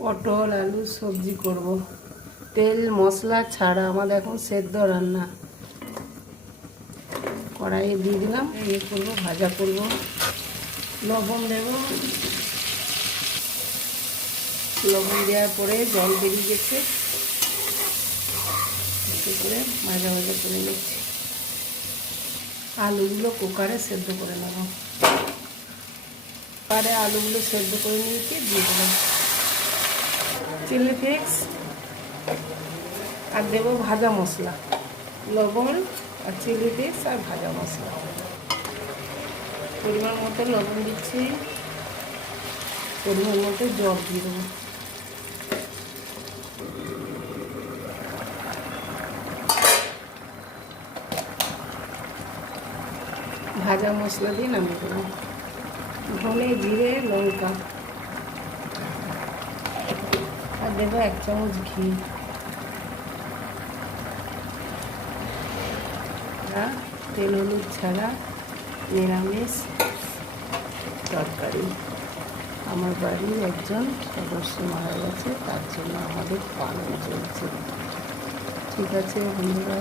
পটল, আলু, সবজি করব। তেল, মশলা ছাড়া আমাদের এখন সেদ্ধ রান্না। কড়াইয়ে দিয়ে দিলাম ইয়ে করব, ভাজা করব। লবণ দেব। লবণ দেওয়ার পরে জল বেরিয়ে গেছে। করে ভাজা ভাজা করে নিচ্ছি। আলুগুলো কুকারে সেদ্ধ করে নেব। কুকারে আলুগুলো সেদ্ধ করে নিয়েছি দিয়ে দিলাম। চিলি ফ্লেক্স আর দেবো ভাজা মশলা। লবণ আর চিলি ফ্লেক্স আর ভাজা মশলা। পরিমাণ মতো লবণ দিচ্ছি। পরিমাণ মতো জল দিয়ে দেবো। ভাজা মশলা দিয়ে নামিয়ে দেবো। ধনে, জিরে, লঙ্কা। দেবো এক চামচ ঘি। তেল হলুদ ছাড়া নিরামিষ তরকারি। আমার বাড়ির একজন সদস্য মারা গেছে, তার জন্য আমাদের পালন চলছে। ঠিক আছে বন্ধুরা।